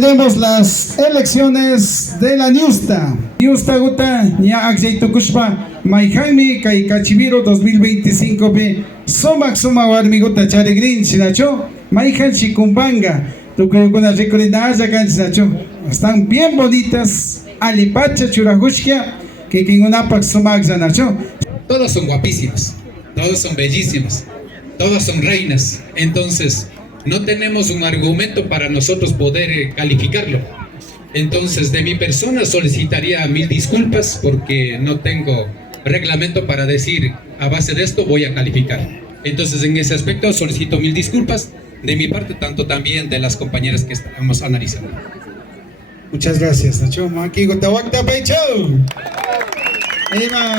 tenemos las elecciones de la Niusta. Niusta guta nia akseito kushpa Maijami kai Cachiviro 2025 pe somak soma warmi guta charegrin sinacho Maijan Chikumbanga tukuyukuna recordadas kan sinacho están bien bonitas alipacha churajushkia que kingunapak somak sanacho. Todas son guapísimas, todas son bellísimas, todas son reinas. Entonces no tenemos un argumento para nosotros poder calificarlo. Entonces, de mi persona solicitaría 1000 disculpas porque no tengo reglamento para decir a base de esto voy a calificar. Entonces, en ese aspecto solicito 1000 disculpas de mi parte, tanto también de las compañeras que estamos analizando. Muchas gracias, Nacho. Maki gutawakta pecho.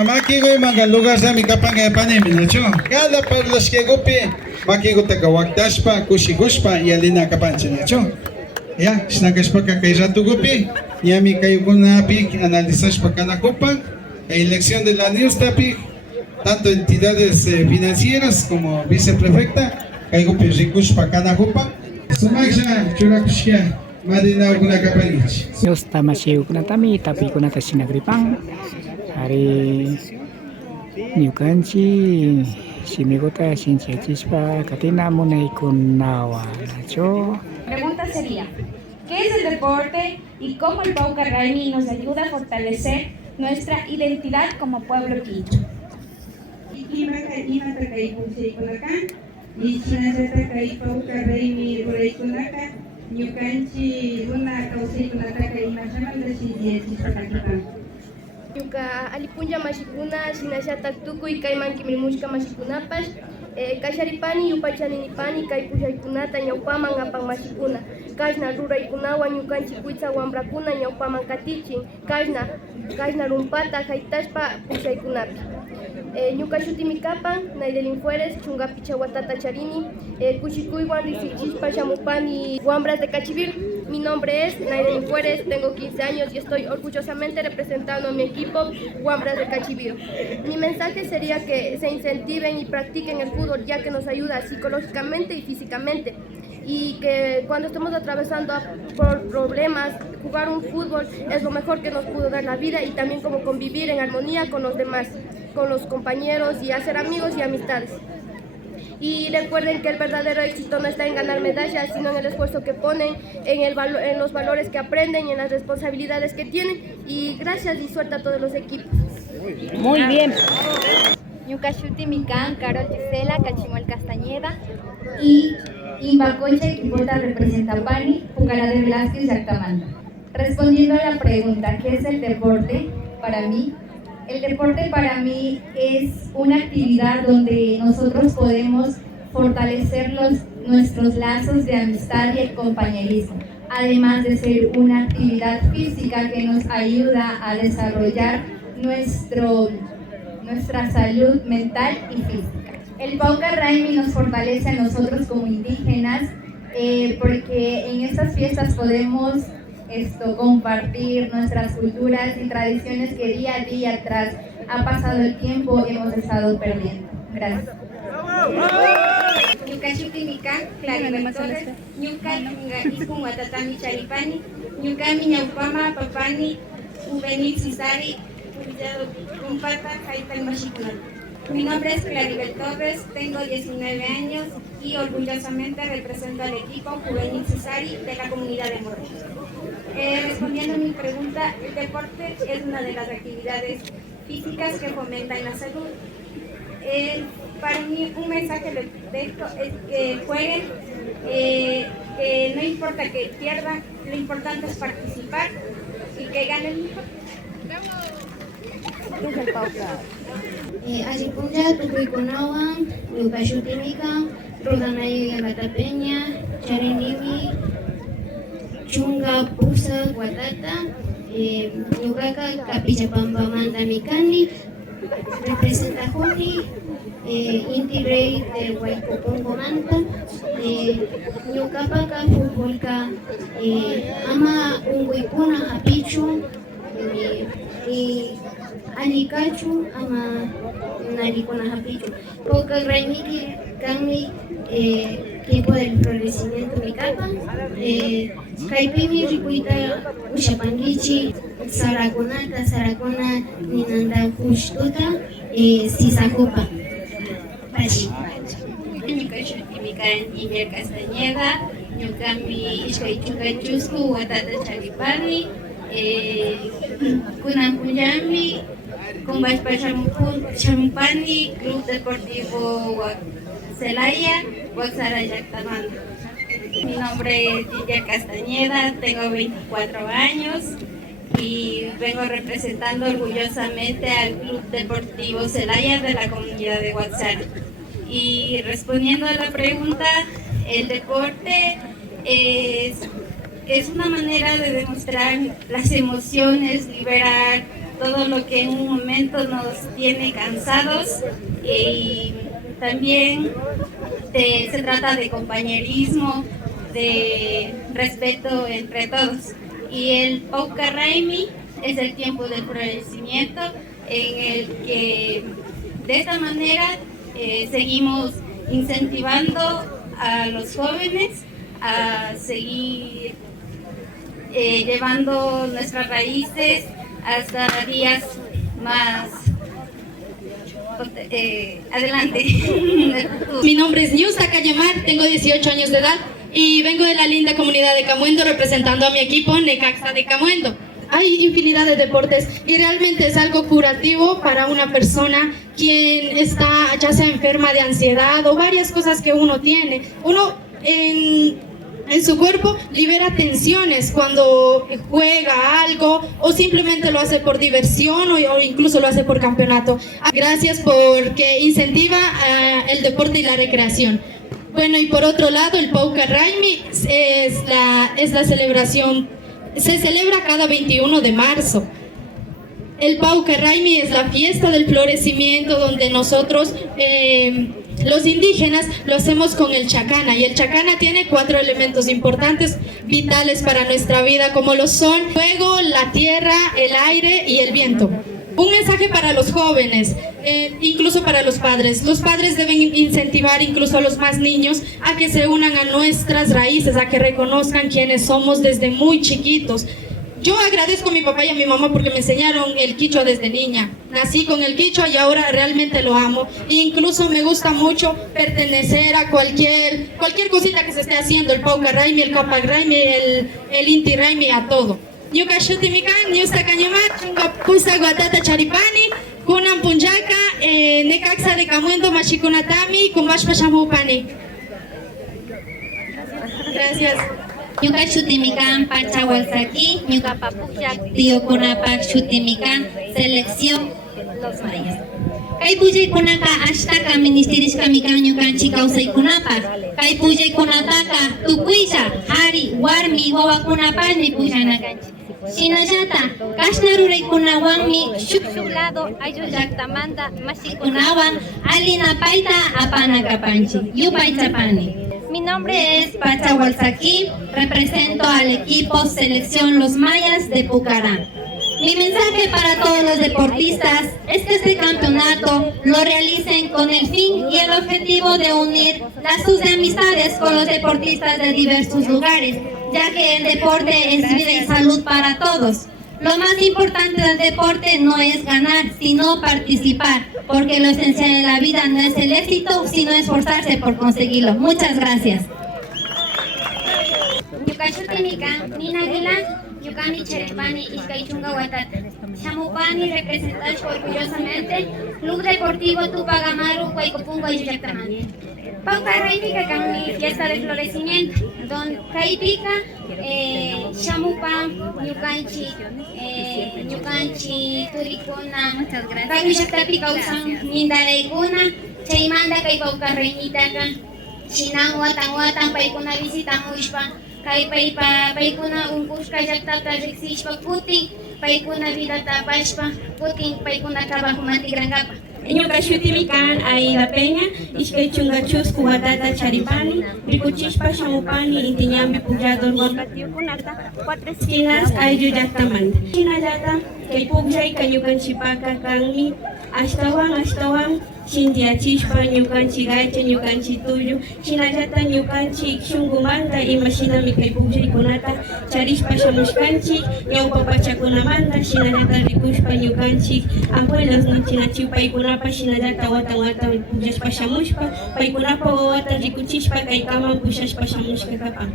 Maki go mangalugar sa mi kapanga panem, Nacho. Gala perlas que gope. Maki gutakawaktashpa kushigushpa y alina kapancha, Nacho. Ya, shnakashpa kay rato gope. Ya mi kayukuna pik analizashpa kana copa. La elección de la Niusta pik, tanto entidades financieras como viceprefecta. Kayupi rikushpa kana copa. Sumaksha churakushia. Marina guna kapanich. Yosta masih kunatami tapi kunata sinagripang hari nyukanchi sinigota sinchiachispa katina munay kunawa nacho. Pregunta sería, ¿qué es el deporte y cómo el Pauca Raimi nos ayuda a fortalecer nuestra identidad como pueblo quincho? Yuka alipunja mashikuna sinashata tukuy kayman kimrimushka mashikunapash kasharipani yupachanini kay pushaykunata ñawpaman apan mashikuna kashna ruraykunawan ñukanchik witsa wambrakuna ñawpaman katichin kashna rumpata haytashpa pushaykunapi. Ñuka shutimi kapan Naydelin Fueres chungapi chawatata charini kushikuywan risichispa shamupani Wambras de Cachivir. Mi nombre es Naydelin Fueres, tengo 15 años y estoy orgullosamente representando a mi equipo Wambras de Cachivir. Mi mensaje sería que se incentiven y practiquen el fútbol ya que nos ayuda psicológicamente y físicamente, y que cuando estemos atravesando por problemas, jugar un fútbol es lo mejor que nos pudo dar la vida, y también como convivir en armonía con los demás, con los compañeros, y hacer amigos y amistades. Y recuerden que el verdadero éxito no está en ganar medallas, sino en el esfuerzo que ponen, en los valores que aprenden y en las responsabilidades que tienen. Y gracias y suerte a todos los equipos. Muy bien. Ñukashuti Mikan, Carol Gisela, Cachimuel Castañeda y Imbacocha Equipota representa Pani, Pucará de Velázquez y Artamanda. Respondiendo a la pregunta, ¿qué es el deporte para mí? El deporte para mí es una actividad donde nosotros podemos fortalecer nuestros lazos de amistad y el compañerismo, además de ser una actividad física que nos ayuda a desarrollar nuestra salud mental y física. El Pauca Raimi nos fortalece a nosotros como indígenas porque en estas fiestas podemos compartir nuestras culturas y tradiciones que día a día, tras ha pasado el tiempo, hemos estado perdiendo. Gracias. Ñukachuti Mikan, Claribel Torres, Ñuka Iskun Watatami Charipani, Ñukami Ñaupama Papani, Ubenil Cisari, Kumpata Haital Mashikunan. Mi nombre es Claribel Torres, tengo 19 años y orgullosamente represento al equipo Juvenil Cisari de la comunidad de Morro. Respondiendo a mi pregunta, el deporte es una de las actividades físicas que fomentan la salud. Para mí un mensaje de esto es que jueguen, que no importa que pierdan, lo importante es participar y que ganen. Alipunja Tukuikunawan, Yukashutimika, Rodanayo Yagatapeña, Charinimi, Chunga Pusa Guatata, Yukaka Capichapamba Manda Mikani, representa Juni, Inti Rey de Huaycopongo Manta, Yukapaka Fútbolka, Ama Unguipuna Apichu, y Anikachu ama narikuna hapichu. Poca Raimiki Kami tiempo del florecimiento mi capa. Kaipimi rikuita ushapangichi Saracona ninanda kushtuta sisajupa. Pachi. Ñuka shutimikan Iña Castañeda, ñukami ishkay chunka chusku watata charipani, kunan pullami, kumbashpa chamupani, Club Deportivo Celaya, Guaxara Llactamanta. Mi nombre es Iña Castañeda, tengo 24 años y vengo representando orgullosamente al Club Deportivo Celaya de la comunidad de Guaxara. Y respondiendo a la pregunta, el deporte es una manera de demostrar las emociones, liberar todo lo que en un momento nos tiene cansados, y también se trata de compañerismo, de respeto entre todos. Y el Paucarraimi es el tiempo del florecimiento en el que de esta manera seguimos incentivando a los jóvenes a seguir llevando nuestras raíces hasta días más adelante. Mi nombre es Niusta Cayamar, tengo 18 años de edad y vengo de la linda comunidad de Camuendo representando a mi equipo Necaxa de Camuendo. Hay infinidad de deportes y realmente es algo curativo para una persona quien está ya sea enferma de ansiedad o varias cosas que uno tiene. Uno en su cuerpo libera tensiones cuando juega algo o simplemente lo hace por diversión o incluso lo hace por campeonato. Gracias porque incentiva el deporte y la recreación. Bueno, y por otro lado, el Paucarraimi es la celebración. Se celebra cada 21 de marzo. El Paucarraimi es la fiesta del florecimiento donde nosotros, los indígenas, lo hacemos con el chacana. Y el chacana tiene 4 elementos importantes, vitales para nuestra vida, como lo son el fuego, la tierra, el aire y el viento. Un mensaje para los jóvenes, incluso para los padres. Los padres deben incentivar incluso a los más niños a que se unan a nuestras raíces, a que reconozcan quiénes somos desde muy chiquitos. Yo agradezco a mi papá y a mi mamá porque me enseñaron el quichua desde niña. Nací con el quichua y ahora realmente lo amo. E incluso me gusta mucho pertenecer a cualquier cosita que se esté haciendo, el Paucarraimi, el Capagraimi, el Inti-Raimi, a todo. Ñuka shutimikan, Niusta Cañamar, chunga pusa guatata charipani, kunan punjaka, Necaxa de Camuendo, machikunatami, kumbashpa shamupani. Gracias. Ñuka shutimikan Pachahualzaki, ñuka papuchak tío kunapak shutimikan selección Los Mayas. Kay pullaykunaka ashtaka ministirishkami kan ñukanchik kawsaykunapak. Kay pullaykunataka tukuylla, hari, warmi, wawakunapaqmi pullana kanchik. Shinallata, kashna ruraykunawanmi shuk lado ayllu llaqtamanta mashikunawan allinapayta apana kapanchik. Yupaychapani. Mi nombre es Pachahualzaki, represento al equipo Selección Los Mayas de Pucará. Mi mensaje para todos los deportistas es que este campeonato lo realicen con el fin y el objetivo de unir lazos de amistades con los deportistas de diversos lugares, ya que el deporte es vida y salud para todos. Lo más importante del deporte no es ganar, sino participar, porque lo esencial de la vida no es el éxito, sino esforzarse por conseguirlo. Muchas gracias. Nina Aguilar, Yukami Cherepani, Izcaichunga Huatata. Chamupani representante orgullosamente Club Deportivo Tupagamaru, Huaycopungo y Yucatán. Paucarraimi Cacami, fiesta de florecimiento, don Caipica, Chamupa, Ñucanchi, Turicuna, muchas gracias. Cayuchactapica usan, Nindareicuna, Chaimanda, Caipaucarraimitaca, Chinan, Watan, Paicuna, visita Mushpa. Kay paykuna unkushka llaktata riksishpa kutin paykuna vidata apashpa kutin paykuna trabajuman tikrankapa. Ñuka shutimikan Aida Peña, ishkay chunga chusku watata charipani, rikuchishpa shamupani intiñampi pugllador wampatiukunata, 4 esquinas ayllu llaqtamanta. Hinallata kay pugllayka ñukanchipaka kanmi ashtawan shintiachishpa ñukanchik aycha ñukanchik tullu shinallata ñukanchik shunqumanta imashinami kay pukllaykunata charishpa shamushkanchik ñawpa pachakunamanta shinallata rikushpa ñukanchik abuelas nuchinachiw paykunapas shinallata watan watan pukllaspa shamushpa paykunapa wawata rikuchishpa kaykaman pushashpa shamushka kapan.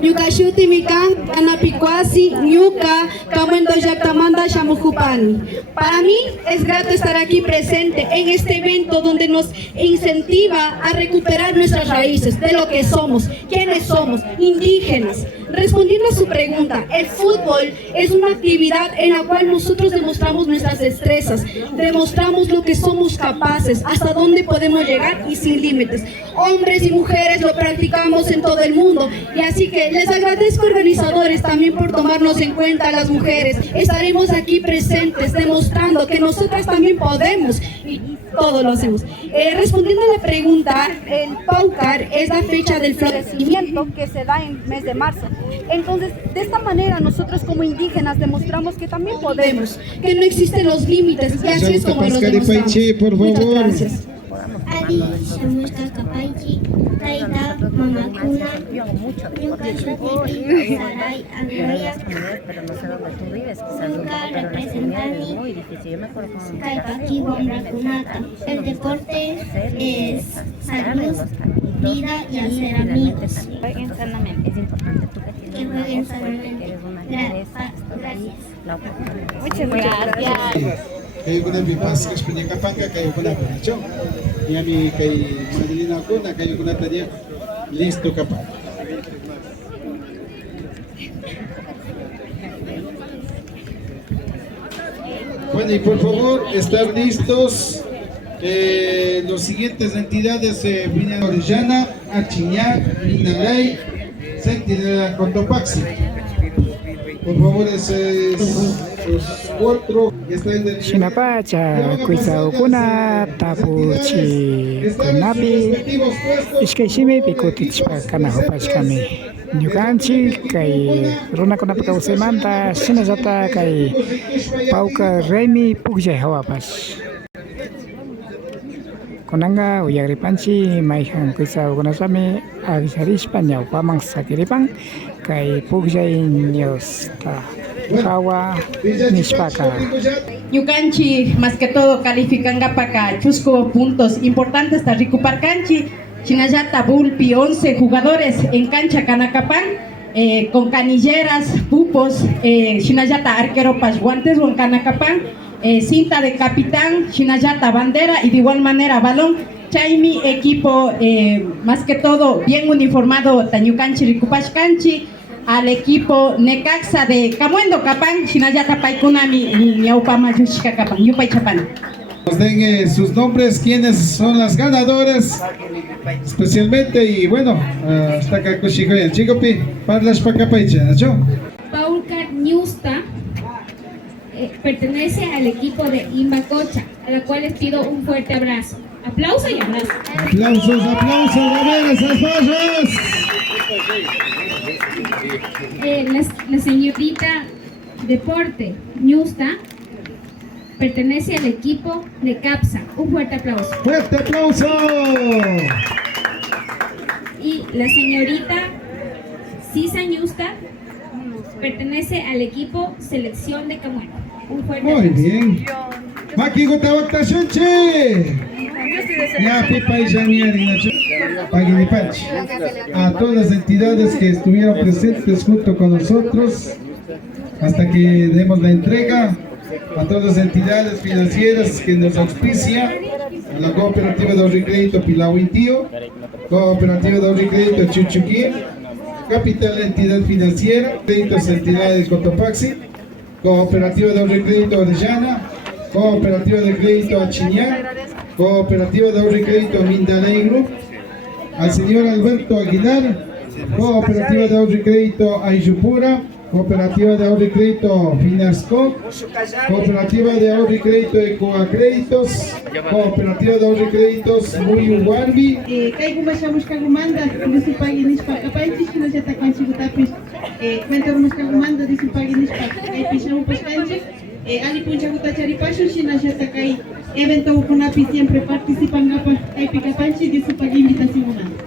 Ñuka shutimi kan Anapicuasi, Ñuka, Camuendo Llactamanta, Shamucupani. Para mí es grato estar aquí presente en este evento donde nos incentiva a recuperar nuestras raíces, de lo que somos, quiénes somos, indígenas. Respondiendo a su pregunta, el fútbol es una actividad en la cual nosotros demostramos nuestras destrezas, demostramos lo que somos capaces, hasta dónde podemos llegar y sin límites. Hombres y mujeres lo practicamos en todo el mundo y así que les agradezco organizadores también por tomarnos en cuenta a las mujeres. Estaremos aquí presentes demostrando que nosotras también podemos y todo lo hacemos. Respondiendo a la pregunta, el Paucar es la fecha del florecimiento que se da en el mes de marzo. Entonces, de esta manera nosotros como indígenas demostramos que también podemos, que no existen los límites y así es como los demostramos. Muchas gracias. Adi shamushka kapaychi, taita mamakuna, ñuka shutimi Saray Andrea, ñuka representani kaypaki wamrakunata. El deporte es salud, vida y hacer amigos. Que jueguen sanamente, es importante. Tú que Que jueguen sanamente. Gracias. Muchas gracias. Kayo kuna bipas kas punya kapangka kayo kuna pinacho. Yami kay Marilina kuna kayo kuna tanya listo kapag. Bueno, y por favor, estar listos los siguientes entidades Viña Orellana, Achiñac, Minalay, Sentinela Cotopaxi. Por favor, los cuatro que están del Shinapacha, Kuisaukuna, Tapuchi, Kunapi, Ishkashimi, Pikutichpa, Kanahopachkami. Ñukanchi, Kai, Runa Kunapaka Usemanta, Shinazata, Kai, Pauka, Remi, Pugja Hawapas. Konanga, Uyagripanchi, Maihan, Kuisakunasami, Avisarishpa, Nyaupamang Sakiripang, Kai Pugja Nyosta. Hawa Nishpaka. Ñukanchi, más que todo, calificanga para chusco puntos importantes hasta Ricuparcanchi, Chinayata Bulpi, 11 jugadores en cancha Canacapán, con canilleras, pupos, Chinayata arquero guantes o en Canacapán, cinta de capitán, Chinayata bandera y de igual manera balón. Chaimi, equipo más que todo bien uniformado, Tañucanchi, Ricupachcanchi. Al equipo Necaxa de Camuendo Capán, Chinayata Paikunami, Ñaupama Yushka Capán, Yupay Chapán. Nos den sus nombres, quiénes son las ganadoras, especialmente, y bueno, hasta acá Kushikoya, Chicopi, Parlas Pacapaicha, ¿no? Paulcar Ñusta pertenece al equipo de Imbacocha, a la cual les pido un fuerte abrazo. Aplauso y abrazo. Aplausos, aplausos, a ver, esas barras. La señorita Deporte Ñusta pertenece al equipo de Capsa. Un fuerte aplauso. ¡Fuerte aplauso! Y la señorita Sisa Ñusta pertenece al equipo Selección de Camuendo. Un fuerte aplauso. Muy bien. Maki Gotawakta Shunche. Ya Pipa y Jamiari Paguinipachi. A todas las entidades que estuvieron presentes junto con nosotros hasta que demos la entrega, a todas las entidades financieras que nos auspician, a la Cooperativa de Ahorro y Crédito Pilahuintío, Cooperativa de Ahorro y Crédito Chuchuquí, Capital Entidad Financiera, Créditos Entidades Cotopaxi, Cooperativa de Ahorro y Crédito Orellana, Cooperativa de Crédito Achiñac, Cooperativa de Ahorro y Crédito Mindalay Group, al señor Alberto Aguilar, Cooperativa de Ahorro y Crédito Ayupura, Cooperativa de Ahorro y Crédito Finasco, Cooperativa de Ahorro y Crédito Ecoacréditos, Cooperativa de Ahorro y Créditos Muyuguarbi. Kayguma Shamushkagumanda, Disipagi Nishpakapanchi, Shinajata Kanchi Gutapis, Cuenta Mushkagumanda, Disipagi Nishpakapanchi, Alipunchakuta charipashu shinashata kai evento kunapi siempre participan gapa kai pikapanchi de su invitación.